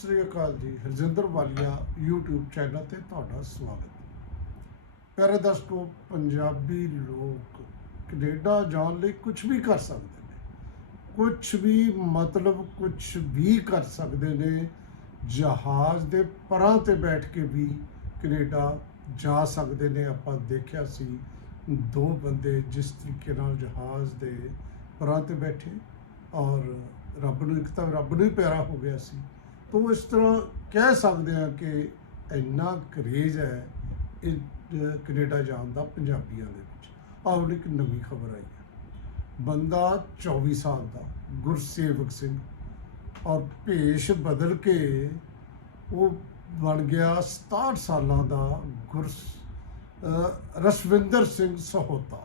ਸ੍ਰੀ ਅਕਾਲ ਜੀ, ਹਰਜਿੰਦਰ ਵਾਲੀਆ, YouTube channel ਤੇ ਤੁਹਾਡਾ ਸਵਾਗਤ। ਪਿਆਰੇ ਦਰਸ਼ਕੋ ਪੰਜਾਬੀ ਲੋਕ ਕੈਨੇਡਾ ਜਾਣ ਲਈ ਕੁਝ ਵੀ ਕਰ ਸਕਦੇ ਨੇ। ਕੁਝ ਵੀ ਮਤਲਬ ਕੁਝ ਵੀ ਕਰ ਸਕਦੇ ਨੇ, ਜਹਾਜ਼ ਦੇ ਪਰਾਂ ਤੇ ਬੈਠ ਕੇ ਵੀ ਕੈਨੇਡਾ ਜਾ ਸਕਦੇ ਨੇ। ਆਪਾਂ ਦੇਖਿਆ ਸੀ, ਦੋ ਬੰਦੇ ਜਿਸ ਤਰੀਕੇ ਨਾਲ ਜਹਾਜ਼ ਦੇ ਪਰਾਂ ਤੇ ਬੈਠੇ ਔਰ ਰੱਬ ਨੂੰ ਇੱਕ ਤਾਂ ਰੱਬ ਨੂੰ ਹੀ ਪਿਆਰਾ ਹੋ ਗਿਆ ਸੀ। ਤੋਂ ਇਸ ਤਰ੍ਹਾਂ ਕਹਿ ਸਕਦੇ ਹਾਂ ਕਿ ਇੰਨਾ ਕਰੇਜ ਹੈ ਇਹ ਕੈਨੇਡਾ ਜਾਣ ਦਾ ਪੰਜਾਬੀਆਂ ਦੇ ਵਿੱਚ। ਆਹ ਹੁਣ ਇੱਕ ਨਵੀਂ ਖਬਰ ਆਈ ਹੈ। ਬੰਦਾ 24 ਸਾਲ ਦਾ ਗੁਰਸੇਵਕ ਸਿੰਘ ਔਰ ਭੇਸ਼ ਬਦਲ ਕੇ ਉਹ ਬਣ ਗਿਆ 67 ਸਾਲਾਂ ਦਾ ਗੁਰ ਰਸਵਿੰਦਰ ਸਿੰਘ ਸਹੋਤਾ।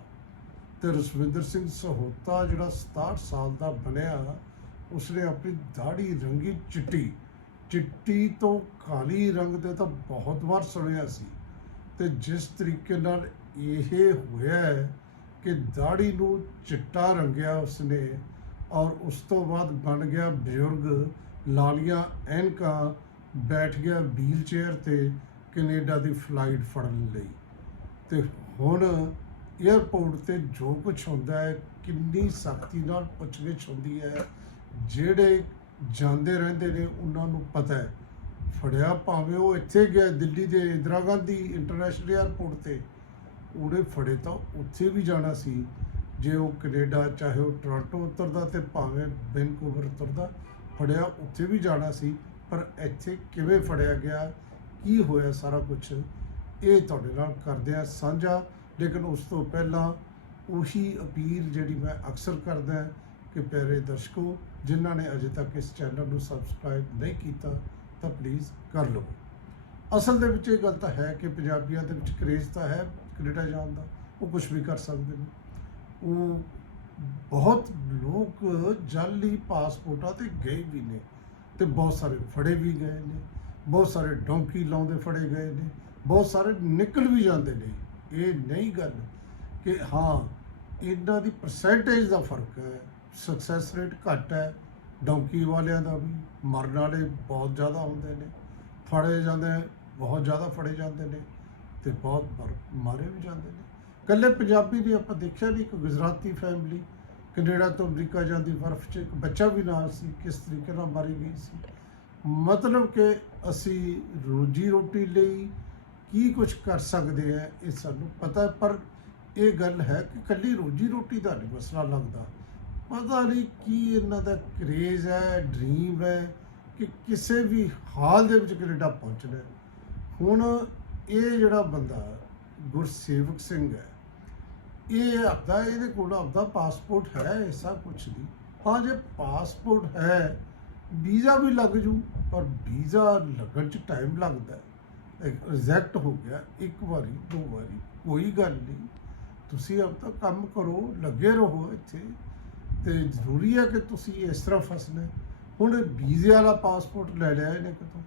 ਤੇ ਰਸਵਿੰਦਰ ਸਿੰਘ ਸਹੋਤਾ ਜਿਹੜਾ 67 ਸਾਲ ਦਾ ਬਣਿਆ, ਉਸਨੇ ਆਪਣੀ ਦਾੜੀ ਰੰਗੀ ਚਿੱਟੀ ਚਿੱਟੀ ਤੋਂ ਕਾਲੀ ਰੰਗ ਦੇ ਤਾਂ ਬਹੁਤ ਵਾਰ ਸੁਣਿਆ ਸੀ ਤੇ ਜਿਸ ਤਰੀਕੇ ਨਾਲ ਇਹ ਹੋਇਆ ਹੈ ਕਿ ਦਾੜੀ ਨੂੰ ਚਿੱਟਾ ਰੰਗਿਆ ਉਸਨੇ ਔਰ ਉਸ ਤੋਂ ਬਾਅਦ ਬਣ ਗਿਆ ਬਜ਼ੁਰਗ ਲਾਲੀਆਂ ਐਨਕਾਂ ਬੈਠ ਗਿਆ ਵੀਲ ਚੇਅਰ ਤੇ ਕੈਨੇਡਾ ਦੀ ਫਲਾਈਟ ਫੜਨ ਲਈ। ਤੇ ਹੁਣ 에ਅਰਪੋਰਟ ਤੇ ਜੋ ਕੁਝ ਹੁੰਦਾ ਹੈ, ਕਿੰਨੀ ਸਖਤੀ ਨਾਲ ਪੁੱਛਗਿੱਛ ਹੁੰਦੀ ਹੈ, ਜਿਹੜੇ ਜਾਂਦੇ ਰਹਿੰਦੇ ਨੇ, ਉਹਨਾਂ ਨੂੰ ਪਤਾ ਹੈ। ਫੜਿਆ ਭਾਵੇਂ ਉਹ ਇੱਥੇ ਗਿਆ, ਦਿੱਲੀ ਦੇ ਇੰਦਰਾ ਗਾਂਧੀ ਇੰਟਰਨੈਸ਼ਨਲ 에ਅਰਪੋਰਟ ਤੇ। ਉਹਨੇ ਫੜੇ ਤਾਂ ਉੱਥੇ ਵੀ ਜਾਣਾ ਸੀ। ਜੇ ਉਹ ਕੈਨੇਡਾ, ਚਾਹੇ ਉਹ ਟੋਰਾਂਟੋ ਉਤਰਦਾ ਤੇ ਭਾਵੇਂ ਵੈਂਕੂਵਰ ਉਤਰਦਾ, ਫੜਿਆ ਉੱਥੇ ਵੀ ਜਾਣਾ ਸੀ। ਪਰ ਇੱਥੇ ਕਿਵੇਂ ਫੜਿਆ ਗਿਆ, ਕੀ ਹੋਇਆ ਸਾਰਾ ਕੁਝ ਇਹ ਤੁਹਾਡੇ ਨਾਲ ਕਰਦੇ ਆ ਸਾਂਝਾ। ਲੇਕਿਨ ਉਸ ਤੋਂ ਪਹਿਲਾਂ ਉਹੀ ਅਪੀਲ ਜਿਹੜੀ ਮੈਂ ਅਕਸਰ ਕਰਦਾ ਕਿ ਪਿਆਰੇ ਦਰਸ਼ਕੋ ਜਿਨ੍ਹਾਂ ਨੇ ਅਜੇ ਤੱਕ ਇਸ ਚੈਨਲ ਨੂੰ ਸਬਸਕ੍ਰਾਈਬ ਨਹੀਂ ਕੀਤਾ, ਤਾਂ ਪਲੀਜ਼ ਕਰ ਲਓ ਅਸਲ ਦੇ ਵਿੱਚ ਇਹ ਗੱਲ ਤਾਂ ਹੈ ਕਿ ਪੰਜਾਬੀਆਂ ਦੇ ਵਿੱਚ ਕਰੇਜ਼ ਤਾਂ ਹੈ, ਕੈਨੇਡਾ ਜਾਣ ਦਾ, ਉਹ ਕੁਝ ਵੀ ਕਰ ਸਕਦੇ ਨੇ। ਉਹ ਬਹੁਤ ਲੋਕ ਜਾਲੀ ਪਾਸਪੋਰਟਾਂ ਤੇ ਗਏ ਵੀ ਨੇ ਤੇ ਬਹੁਤ ਸਾਰੇ ਫੜੇ ਵੀ ਗਏ ਨੇ, ਬਹੁਤ ਸਾਰੇ ਡੌਂਕੀ ਲਾਉਂਦੇ ਫੜੇ ਗਏ ਨੇ, ਬਹੁਤ ਸਾਰੇ ਨਿਕਲ ਵੀ ਜਾਂਦੇ ਨੇ। ਇਹ ਨਹੀਂ ਗੱਲ ਕਿ ਹਾਂ, ਇਹਨਾਂ ਦੀ ਪਰਸੈਂਟੇਜ ਦਾ ਫ਼ਰਕ ਹੈ ਸਕਸੈਸ ਰੇਟ ਘੱਟ ਹੈ। ਡੌਂਕੀ ਵਾਲਿਆਂ ਦਾ ਵੀ ਮਰਨ ਵਾਲੇ ਬਹੁਤ ਜ਼ਿਆਦਾ ਹੁੰਦੇ ਨੇ। ਫੜੇ ਜਾਂਦੇ, ਬਹੁਤ ਜ਼ਿਆਦਾ ਫੜੇ ਜਾਂਦੇ ਨੇ ਤੇ ਬਹੁਤ ਮਰ- ਮਾਰੇ ਵੀ ਜਾਂਦੇ ਨੇ। ਕੱਲੇ ਪੰਜਾਬੀ ਦੀ ਆਪਾਂ ਦੇਖਿਆ ਵੀ ਇੱਕ ਗੁਜਰਾਤੀ ਫੈਮਿਲੀ ਕੈਨੇਡਾ ਤੋਂ ਅਮਰੀਕਾ ਜਾਂਦੀ ਬਰਫ਼ 'ਚ ਇੱਕ ਬੱਚਾ ਵੀ ਨਾਲ ਸੀ, ਕਿਸ ਤਰੀਕੇ ਨਾਲ ਮਾਰੀ ਗਈ ਸੀ। ਮਤਲਬ ਕਿ ਅਸੀਂ ਰੋਜੀ ਰੋਟੀ ਲਈ ਕੀ ਕੁਝ ਕਰ ਸਕਦੇ ਆ ਇਹ ਸਾਨੂੰ ਪਤਾ ਪਰ ਇਹ ਗੱਲ ਹੈ ਕਿ ਕੱਲੀ ਰੋਜੀ ਰੋਟੀ ਦਾ ਨਹੀਂ ਮਸਲਾ ਲੱਗਦਾ। ਪਤਾ ਨਹੀਂ ਕੀ ਇਹਨਾਂ ਦਾ ਕਰੇਜ਼ ਹੈ ਡ੍ਰੀਮ ਹੈ ਕਿ ਕਿਸੇ ਵੀ ਹਾਲ ਦੇ ਵਿੱਚ ਕੈਨੇਡਾ ਪਹੁੰਚਣਾ ਹੁਣ ਇਹ ਜਿਹੜਾ ਬੰਦਾ ਗੁਰਸੇਵਕ ਸਿੰਘ ਹੈ, ਇਹ ਆਪਦਾ, ਇਹਦੇ ਕੋਲ ਆਪਦਾ ਪਾਸਪੋਰਟ ਹੈ ਐਸਾ ਕੁਛ ਨਹੀਂ। ਹਾਂ, ਜੇ ਪਾਸਪੋਰਟ ਹੈ, ਵੀਜ਼ਾ ਵੀ ਲੱਗ ਜੂ, ਪਰ ਵੀਜ਼ਾ ਲੱਗਣ ਚ ਟਾਈਮ ਲੱਗਦਾ ਰਿਜੈਕਟ ਹੋ ਗਿਆ, ਇੱਕ ਵਾਰੀ, ਦੋ ਵਾਰੀ, ਕੋਈ ਗੱਲ ਨਹੀਂ। ਤੁਸੀਂ ਆਪਦਾ ਕੰਮ ਕਰੋ, ਲੱਗੇ ਰਹੋ ਇੱਥੇ। ਤੇ ਜ਼ਰੂਰੀ ਹੈ ਕਿ ਤੁਸੀਂ ਇਸ ਤਰ੍ਹਾਂ ਫਸਣਾ। ਹੈ। ਹੁਣ ਵੀਜ਼ੇ ਵਾਲਾ ਪਾਸਪੋਰਟ ਲੈ ਲਿਆ ਇਹਨੇ ਕਿਤੋਂ?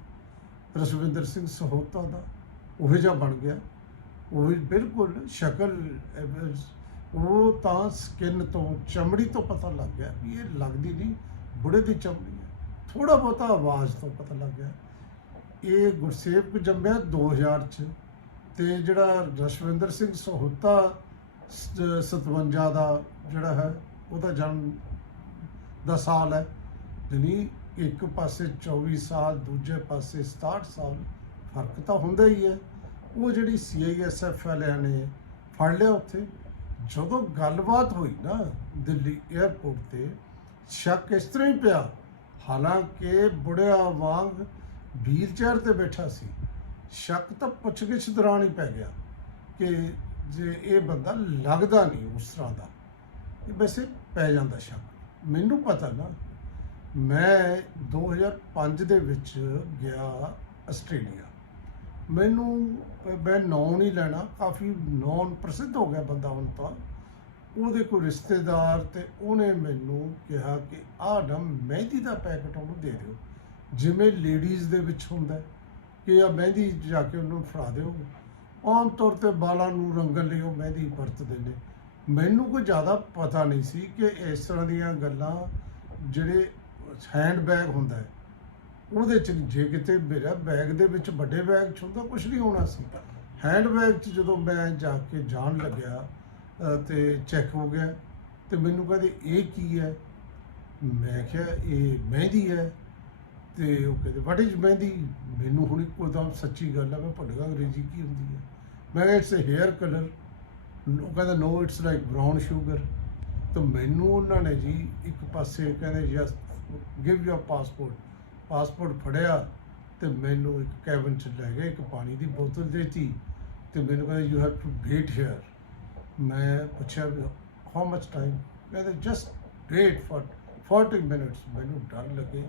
ਰਸਵਿੰਦਰ ਸਿੰਘ ਸਹੋਤਾ ਦਾ, ਉਹ ਜਿਹਾ ਬਣ ਗਿਆ। ਉਹ ਬਿਲਕੁਲ ਸ਼ਕਲ, ਉਹ ਤਾਂ ਸਕਿਨ ਤੋਂ, ਚਮੜੀ ਤੋਂ ਪਤਾ ਲੱਗ ਗਿਆ ਵੀ ਇਹ ਲੱਗਦੀ ਨਹੀਂ, ਬੁੜੇ ਦੀ ਚਮੜੀ ਹੈ। ਥੋੜਾ ਬਹੁਤਾ ਆਵਾਜ਼ ਤੋਂ ਪਤਾ ਲੱਗ ਗਿਆ। ਇਹ ਗੁਰਸੇਵਕ ਜੰਮਿਆ 2000 ਚ ਤੇ ਜਿਹੜਾ ਰਸ਼ਵਿੰਦਰ ਸਿੰਘ ਸਹੋਤਾ, ਸ- 57 ਦਾ ਜਿਹੜਾ ਹੈ ਉਹਦਾ ਜਨਮ ਦਾ ਸਾਲ ਹੈ। ਜਾਣੀ ਇੱਕ ਪਾਸੇ 24 ਸਾਲ, ਦੂਜੇ ਪਾਸੇ 67 ਸਾਲ ਫ਼ਰਕ ਤਾਂ ਹੁੰਦਾ ਹੀ ਹੈ। ਉਹ ਜਿਹੜੀ ਸੀਆਈਐਸਐਫ ਵਾਲਿਆਂ ਨੇ ਫੜ ਲਿਆ ਉੱਥੇ। ਜਦੋਂ ਗੱਲਬਾਤ ਹੋਈ ਨਾ ਦਿੱਲੀ 에ਅਰਪੋਰਟ ਤੇ, ਸ਼ੱਕ ਇਸ ਤਰ੍ਹਾਂ ਹੀ ਪਿਆ। ਹਾਲਾਂਕਿ ਬੁੜਿਆ ਵਾਂਗ ਵੀਲ ਚੇਅਰ ਤੇ ਬੈਠਾ ਸੀ। ਸ਼ੱਕ ਤਾਂ ਪੁੱਛਗਿੱਛ ਦੌਰਾਨ ਹੀ ਪੈ ਗਿਆ ਕਿ ਜੇ ਇਹ ਬੰਦਾ ਲੱਗਦਾ ਨਹੀਂ ਉਸ ਤਰ੍ਹਾਂ ਦਾ। ਵੈਸੇ ਪੈ ਜਾਂਦਾ ਸ਼ੱਕ। ਮੈਨੂੰ ਪਤਾ ਨਾ, ਮੈਂ 2005 ਦੇ ਵਿੱਚ ਗਿਆ ਆਸਟ੍ਰੇਲੀਆ। ਮੈਨੂੰ, ਮੈਂ ਨਾਂ ਨਹੀਂ ਲੈਣਾ, ਕਾਫੀ ਨੌਨ ਪ੍ਰਸਿੱਧ ਹੋ ਗਿਆ ਬੰਦਾ ਹੁਣ ਤਾਂ। ਉਹਦੇ ਕੋਈ ਰਿਸ਼ਤੇਦਾਰ ਤੇ ਉਹਨੇ ਮੈਨੂੰ ਕਿਹਾ ਕਿ, ਆਹ ਨਾ, ਮਹਿੰਦੀ ਦਾ ਪੈਕਟ ਉਹਨੂੰ ਦੇ ਦਿਓ। ਜਿਵੇਂ ਲੇਡੀਜ਼ ਦੇ ਵਿੱਚ ਹੁੰਦਾ ਕਿ ਆ ਮਹਿੰਦੀ ਜਾ ਕੇ ਉਹਨੂੰ ਫੜਾ ਦਿਓ। ਆਮ ਤੌਰ ਤੇ ਬਾਲਾਂ ਨੂੰ ਰੰਗਣ ਲਈ ਉਹ ਮਹਿੰਦੀ ਵਰਤਦੇ ਨੇ। ਮੈਨੂੰ ਕੋਈ ਜ਼ਿਆਦਾ ਪਤਾ ਨਹੀਂ ਸੀ ਕਿ ਇਸ ਤਰ੍ਹਾਂ ਦੀਆਂ ਗੱਲਾਂ ਜਿਹੜੇ ਹੈਂਡ ਬੈਗ ਹੁੰਦਾ ਹੈ ਉਹਦੇ ਚ ਜੇ ਕਿਤੇ ਮੇਰਾ ਬੈਗ ਦੇ ਵਿੱਚ ਵੱਡੇ ਬੈਗ ਚ ਹੁੰਦਾ ਕੁਝ ਨਹੀਂ ਹੋਣਾ ਸੀ। ਹੈਂਡ ਬੈਗ ਚ ਜਦੋਂ ਮੈਂ ਜਾ ਕੇ ਜਾਣ ਲੱਗਿਆ ਅ, ਤੇ ਚੈੱਕ ਹੋ ਗਿਆ ਤੇ ਮੈਨੂੰ ਕਹਿੰਦੇ ਇਹ ਕੀ ਹੈ? ਮੈਂ ਕਿਹਾ ਇਹ ਮਹਿੰਦੀ ਹੈ। ਤੇ ਉਹ ਕਹਿੰਦੇ ਵਾਟ ਇਜ਼ ਮਹਿੰਦੀ? ਮੈਨੂੰ ਹੁਣ ਇੱਕੋ ਦਮ ਸੱਚੀ ਗੱਲ ਹੈ ਮੈਂ ਭੁੱਲ ਅੰਗਰੇਜ਼ੀ ਕੀ ਹੁੰਦੀ ਹੈ? ਮੈਂ ਕਿਹਾ ਇਟਸ ਅ ਹੇਅਰ ਕਲਰ ਉਹ ਕਹਿੰਦਾ no it's like brown sugar ਤਾਂ ਮੈਨੂੰ ਉਹਨਾਂ ਨੇ ਜੀ ਇੱਕ ਪਾਸੇ ਕਹਿੰਦੇ yes give your passport passport ਫੜਿਆ ਤੇ ਮੈਨੂੰ ਇੱਕ ਕੈਬਨ ਚ ਲੈ ਗਏ, ਇੱਕ ਪਾਣੀ ਦੀ ਬੋਤਲ ਦੇਤੀ ਤੇ ਮੈਨੂੰ ਕਹਿੰਦੇ you have to wait here ਮੈਂ ਪੁੱਛਿਆ ਹਾਊ ਮਚ ਟਾਈਮ ਕਹਿੰਦੇ ਜਸਟ ਵੇਟ ਫॉर 40 ਮਿੰਟਸ ਮੈਨੂੰ ਡਰ ਲੱਗੇ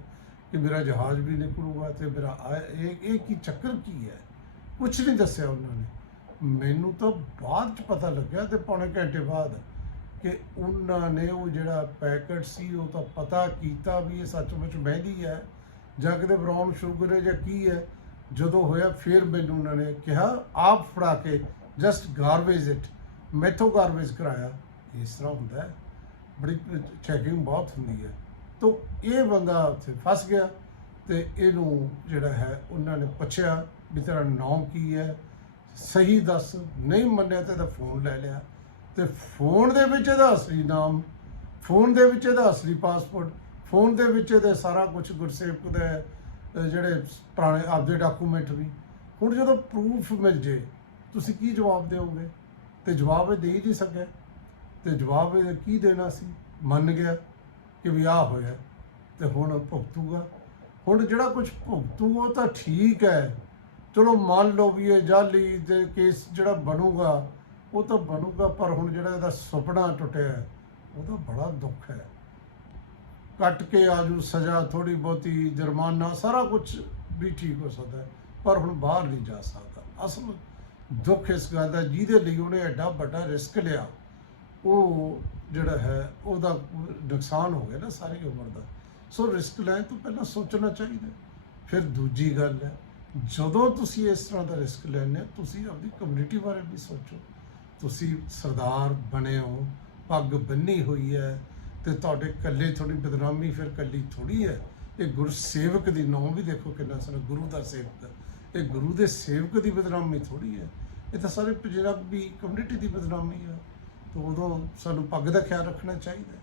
ਕਿ ਮੇਰਾ ਜਹਾਜ਼ ਵੀ ਨਿਕਲੂਗਾ ਤੇ ਮੇਰਾ ਆ- ਇਹ ਇਹ ਕੀ ਚੱਕਰ ਕੀ ਹੈ? ਕੁਝ ਨਹੀਂ ਦੱਸਿਆ ਉਹਨਾਂ ਨੇ। ਮੈਨੂੰ ਤਾਂ ਬਾਅਦ ਚ ਪਤਾ ਲੱਗਿਆ ਤੇ ਪੌਣੇ ਘੰਟੇ ਬਾਅਦ ਕਿ ਉਹਨਾਂ ਨੇ ਉਹ ਜਿਹੜਾ ਪੈਕਟ ਸੀ, ਉਹ ਤਾਂ ਪਤਾ ਕੀਤਾ ਵੀ ਇਹ ਸੱਚਮੁੱਚ ਮਹਿੰਦੀ ਹੈ ਜਾਂ ਕਿਤੇ ਬ੍ਰਾਊਨ ਸ਼ੂਗਰ ਹੈ ਜਾਂ ਕੀ ਹੈ। ਜਦੋਂ ਹੋਇਆ ਫਿਰ ਮੈਨੂੰ ਉਹਨਾਂ ਨੇ ਕਿਹਾ, ਆਪ ਫੜਾ ਕੇ ਜਸਟ ਗਾਰਬੇਜ ਇਟ ਮੈਥੋਂ ਗਾਰਬੇਜ ਕਰਾਇਆ। ਇਸ ਤਰ੍ਹਾਂ ਹੁੰਦਾ ਹੈ। ਬੜੀ ਚੈਕਿੰਗ ਬਹੁਤ ਹੁੰਦੀ ਹੈ। ਤਾਂ ਇਹ ਬੰਦਾ ਉੱਥੇ ਫਸ ਗਿਆ ਤੇ ਇਹਨੂੰ ਜਿਹੜਾ ਹੈ, ਉਹਨਾਂ ਨੇ ਪੁੱਛਿਆ ਵੀ ਤੇਰਾ ਨਾਮ ਕੀ ਹੈ? ਸਹੀ ਦੱਸ, ਨਹੀਂ ਮੰਨਿਆ ਤੇ ਇਹਦਾ ਫੋਨ ਲੈ ਲਿਆ। ਤੇ ਫੋਨ ਦੇ ਵਿੱਚ ਇਹਦਾ ਅਸਲੀ ਨਾਮ, ਫੋਨ ਦੇ ਵਿੱਚ ਇਹਦਾ ਅਸਲੀ ਪਾਸਪੋਰਟ ਫੋਨ ਦੇ ਵਿੱਚ ਇਹਦੇ ਸਾਰਾ ਕੁਝ ਗੁਰਸੇਵਕ ਦੇ ਜਿਹੜੇ ਪੁਰਾਣੇ ਆਪਦੇ ਡਾਕੂਮੈਂਟ ਵੀ। ਹੁਣ ਜਦੋਂ ਪ੍ਰੂਫ ਮਿਲ ਜੇ, ਤੁਸੀਂ ਕੀ ਜਵਾਬ ਦਿਓਗੇ? ਤੇ ਜਵਾਬ ਇਹ ਦੇ ਹੀ ਨਹੀਂ ਸਕਿਆ। ਤੇ ਜਵਾਬ ਇਹ ਕੀ ਦੇਣਾ ਸੀ? ਮੰਨ ਗਿਆ ਕਿ ਵੀ ਆਹ ਹੋਇਆ, ਤੇ ਹੁਣ ਭੁਗਤੂਗਾ। ਹੁਣ ਜਿਹੜਾ ਕੁਝ ਭੁਗਤੂ ਉਹ ਤਾਂ ਠੀਕ ਹੈ। ਚਲੋ ਮੰਨ ਲਓ ਵੀ ਇਹ ਜਾਲੀ ਦੇ ਕੇਸ ਜਿਹੜਾ ਬਣੂਗਾ, ਉਹ ਤਾਂ ਬਣੂਗਾ, ਪਰ ਹੁਣ ਜਿਹੜਾ ਇਹਦਾ ਸੁਪਨਾ ਟੁੱਟਿਆ ਉਹਦਾ ਬੜਾ ਦੁੱਖ ਹੈ। ਕੱਟ ਕੇ ਆਜੂ ਸਜ਼ਾ ਥੋੜੀ ਬਹੁਤੀ ਜੁਰਮਾਨਾ, ਸਾਰਾ ਕੁਝ ਵੀ ਠੀਕ ਹੋ ਸਕਦਾ ਪਰ ਹੁਣ ਬਾਹਰ ਨਹੀਂ ਜਾ ਸਕਦਾ। ਅਸਲ ਦੁੱਖ ਇਸ ਗੱਲ ਦਾ, ਜਿਹਦੇ ਲਈ ਉਹਨੇ ਐਡਾ ਵੱਡਾ ਰਿਸਕ ਲਿਆ, ਉਹ ਜਿਹੜਾ ਹੈ, ਉਹਦਾ ਨੁਕਸਾਨ ਹੋ ਗਿਆ ਨਾ ਸਾਰੀ ਉਮਰ ਦਾ। ਸੋ ਰਿਸਕ ਲੈਣ ਤੋਂ ਪਹਿਲਾਂ ਸੋਚਣਾ ਚਾਹੀਦਾ ਫਿਰ ਦੂਜੀ ਗੱਲ ਹੈ ਜਦੋਂ ਤੁਸੀਂ ਇਸ ਤਰ੍ਹਾਂ ਦਾ ਰਿਸਕ ਲੈਂਦੇ ਹੋ, ਤੁਸੀਂ ਆਪਣੀ ਕਮਿਊਨਿਟੀ ਬਾਰੇ ਵੀ ਸੋਚੋ। ਤੁਸੀਂ ਸਰਦਾਰ ਬਣੇ ਹੋ, ਪੱਗ ਬੰਨੀ ਹੋਈ ਹੈ ਤੇ ਤੁਹਾਡੇ ਇਕੱਲੇ ਥੋੜੀ ਬਦਨਾਮੀ ਫਿਰ ਕੱਲੀ ਥੋੜੀ ਹੈ। ਇਹ ਗੁਰਸੇਵਕ ਦੀ ਨਾਮ ਵੀ ਦੇਖੋ ਕਿੰਨਾ ਸੋਹਣਾ, ਗੁਰੂ ਦਾ ਸੇਵਕ। ਇਹ ਗੁਰੂ ਦੇ ਸੇਵਕ ਦੀ ਬਦਨਾਮੀ ਥੋੜੀ ਹੈ। ਇਹ ਤਾਂ ਸਾਰੇ ਪੰਜਾਬੀ ਕਮਿਊਨਿਟੀ ਦੀ ਬਦਨਾਮੀ ਹੈ, ਤਾਂ ਉਦੋਂ ਸਾਨੂੰ ਪੱਗ ਦਾ ਖਿਆਲ ਰੱਖਣਾ ਚਾਹੀਦਾ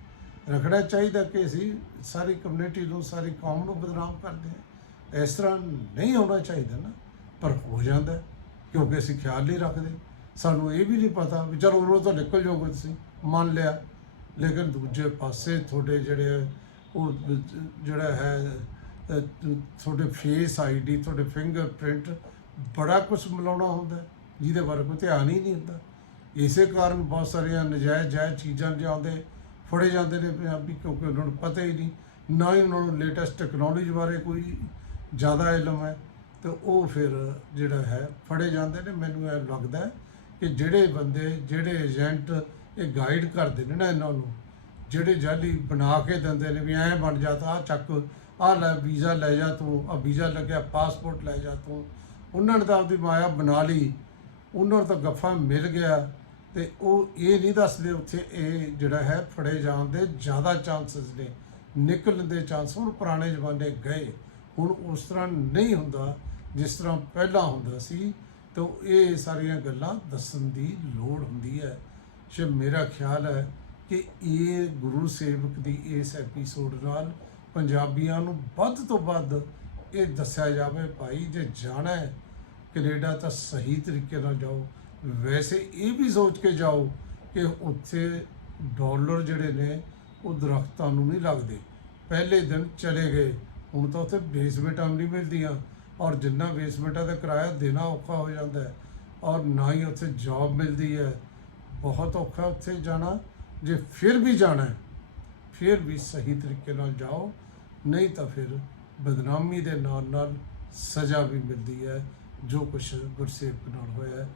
ਰੱਖਣਾ ਚਾਹੀਦਾ ਕਿ ਅਸੀਂ ਸਾਰੀ ਕਮਿਊਨਿਟੀ ਨੂੰ, ਸਾਰੀ ਕੌਮ ਨੂੰ ਬਦਨਾਮ ਕਰਦੇ ਹਾਂ। ਇਸ ਤਰ੍ਹਾਂ ਨਹੀਂ ਹੋਣਾ ਚਾਹੀਦਾ ਨਾ, ਪਰ ਹੋ ਜਾਂਦਾ ਕਿਉਂਕਿ ਅਸੀਂ ਖਿਆਲ ਨਹੀਂ ਰੱਖਦੇ। ਸਾਨੂੰ ਇਹ ਵੀ ਨਹੀਂ ਪਤਾ ਵੀ ਚਲੋ ਉਹ ਤਾਂ ਨਿਕਲ ਜਾਓਗੇ ਤੁਸੀਂ, ਮੰਨ ਲਿਆ। ਲੇਕਿਨ ਦੂਜੇ ਪਾਸੇ ਤੁਹਾਡੇ ਜਿਹੜੇ ਉਹ ਜਿਹੜਾ ਹੈ ਤੁਹਾਡੇ ਫੇਸ ਆਈਡੀ ਤੁਹਾਡੇ ਫਿੰਗਰਪ੍ਰਿੰਟ ਬੜਾ ਕੁਝ ਮਿਲਾਉਣਾ ਹੁੰਦਾ ਜਿਹਦੇ ਬਾਰੇ ਕੋਈ ਧਿਆਨ ਹੀ ਨਹੀਂ ਹੁੰਦਾ। ਇਸੇ ਕਾਰਨ ਬਹੁਤ ਸਾਰੀਆਂ ਨਜਾਇਜ਼ ਜਾਇਜ਼ ਚੀਜ਼ਾਂ ਲਿਆਉਂਦੇ ਫੜੇ ਜਾਂਦੇ ਨੇ ਪੰਜਾਬੀ, ਕਿਉਂਕਿ ਉਹਨਾਂ ਨੂੰ ਪਤਾ ਹੀ ਨਹੀਂ, ਨਾ ਹੀ ਉਹਨਾਂ ਨੂੰ ਲੇਟੈਸਟ ਟੈਕਨੋਲੋਜੀ ਬਾਰੇ ਕੋਈ ਜ਼ਿਆਦਾ ਇਲਮ ਹੈ, ਤੇ ਉਹ ਫਿਰ ਜਿਹੜਾ ਹੈ, ਫੜੇ ਜਾਂਦੇ ਨੇ। ਮੈਨੂੰ ਇਹ ਲੱਗਦਾ ਕਿ ਜਿਹੜੇ ਬੰਦੇ, ਜਿਹੜੇ ਏਜੰਟ ਇਹ ਗਾਈਡ ਕਰਦੇ ਨੇ ਨਾ ਇਹਨਾਂ ਨੂੰ, ਜਿਹੜੇ ਜਾਲੀ ਬਣਾ ਕੇ ਦਿੰਦੇ ਨੇ ਵੀ ਐ ਬਣ ਜਾਤਾ ਆ ਚੱਕ ਆ ਲੈ ਵੀਜ਼ਾ ਲੈ ਜਾ ਤੂੰ ਆ ਵੀਜ਼ਾ ਲੱਗਿਆ, ਪਾਸਪੋਰਟ ਲੈ ਜਾ ਤੂੰ। ਉਹਨਾਂ ਨੇ ਤਾਂ ਆਪਦੀ ਮਾਇਆ ਬਣਾ ਲਈ, ਉਹਨਾਂ ਨੂੰ ਤਾਂ ਗੱਫਾ ਮਿਲ ਗਿਆ। ਤੇ ਉਹ ਇਹ ਨਹੀਂ ਦੱਸਦੇ ਉੱਥੇ ਇਹ ਜਿਹੜਾ ਹੈ, ਫੜੇ ਜਾਣ ਦੇ ਜ਼ਿਆਦਾ ਚਾਂਸਸ ਨੇ, ਨਿਕਲਣ ਦੇ ਚਾਂਸ ਹੁਣ ਪੁਰਾਣੇ ਜ਼ਮਾਨੇ ਗਏ। ਹੁਣ ਉਸ ਤਰ੍ਹਾਂ ਨਹੀਂ ਹੁੰਦਾ ਜਿਸ ਤਰ੍ਹਾਂ ਪਹਿਲਾਂ ਹੁੰਦਾ ਸੀ, ਤਾਂ ਇਹ ਸਾਰੀਆਂ ਗੱਲਾਂ ਦੱਸਣ ਦੀ ਲੋੜ ਹੁੰਦੀ ਹੈ। ਸ਼ੇ ਮੇਰਾ ਖਿਆਲ ਹੈ ਕਿ ਇਹ ਗੁਰੂ ਸੇਵਕ ਦੀ ਇਸ ਐਪੀਸੋਡ ਨਾਲ ਪੰਜਾਬੀਆਂ ਨੂੰ ਵੱਧ ਤੋਂ ਵੱਧ ਇਹ ਦੱਸਿਆ ਜਾਵੇ, ਭਾਈ ਜੇ ਜਾਣਾ ਹੈ ਕੈਨੇਡਾ ਤਾਂ ਸਹੀ ਤਰੀਕੇ ਨਾਲ ਜਾਓ। ਵੈਸੇ ਇਹ ਵੀ ਸੋਚ ਕੇ ਜਾਓ ਕਿ ਉੱਥੇ ਡਾਲਰ ਜਿਹੜੇ ਨੇ, ਉਹ ਦਰਖਤਾਂ ਨੂੰ ਨਹੀਂ ਲੱਗਦੇ। ਪਹਿਲੇ ਦਿਨ ਚਲੇ ਗਏ। ਹੁਣ ਤਾਂ ਉੱਥੇ ਬੇਸਮੈਂਟਾਂ ਨਹੀਂ ਮਿਲਦੀਆਂ। ਔਰ ਜਿੰਨਾ ਬੇਸਮੈਂਟਾਂ ਦਾ ਕਿਰਾਇਆ ਦੇਣਾ ਔਖਾ ਹੋ ਜਾਂਦਾ ਹੈ। ਔਰ ਨਾ ਹੀ ਉੱਥੇ ਜੌਬ ਮਿਲਦੀ ਹੈ। ਬਹੁਤ ਔਖਾ ਉੱਥੇ ਜਾਣਾ। ਜੇ ਫਿਰ ਵੀ ਜਾਣਾ ਫਿਰ ਵੀ ਸਹੀ ਤਰੀਕੇ ਨਾਲ ਜਾਓ। ਨਹੀਂ ਤਾਂ ਫਿਰ ਬਦਨਾਮੀ ਦੇ ਨਾਲ ਨਾਲ ਸਜ਼ਾ ਵੀ ਮਿਲਦੀ ਹੈ, ਜੋ ਕੁਛ ਗੁਰਸੇਵਕ ਨਾਲ ਹੋਇਆ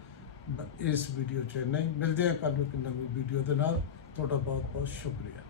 ਇਸ ਵੀਡੀਓ 'ਚ ਨਹੀਂ ਮਿਲਦੇ ਹਾਂ ਕੱਲ੍ਹ ਨੂੰ ਇੱਕ ਨਵੀਂ ਵੀਡੀਓ ਦੇ ਨਾਲ। ਤੁਹਾਡਾ ਬਹੁਤ ਬਹੁਤ ਸ਼ੁਕਰੀਆ।